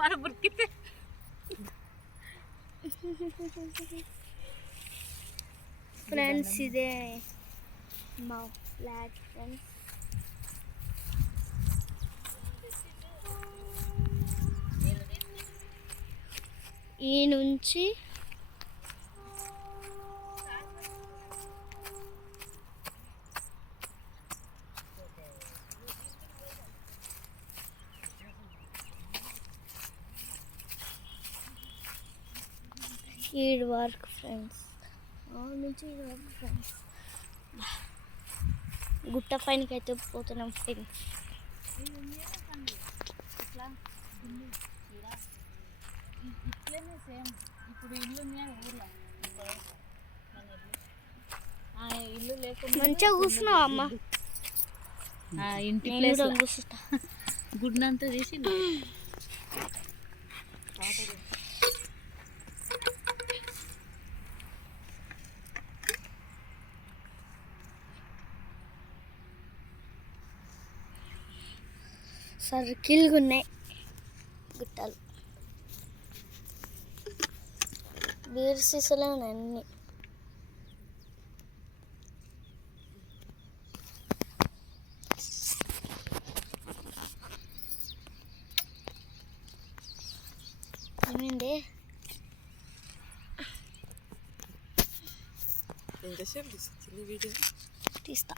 మన బుర్కితే ఫ్రెండ్స్ ఇదే మా ఫ్లాట్ ఫ్రెండ్స్ ఈ నుంచి ఈడ్ వర్క్ ఫ్రెండ్స్ నుంచి ఈడ్ వర్క్ ఫ్రెండ్స్ గుట్ట పైనకి అయితే పోతున్నాం ఫ్రెండ్స్ ఇట్లనే సేమ్ ఇప్పుడు ఇల్లు ఉన్నాయి ఊర్లో ఇల్లు. ఆ ఇల్లు లేకుండా మంచిగా కూర్చున్నావు అమ్మ ఆ ఇంటి ప్లేస్ గుడ్నంతా తీసి సర్కిల్గా ఉన్నాయి గుట్టలు. బీర్ సీసాలే ఉన్నాయి అన్ని. ఏమైంది? ఎంతసేపు తీస్తుంది వీడియో? తీస్తా.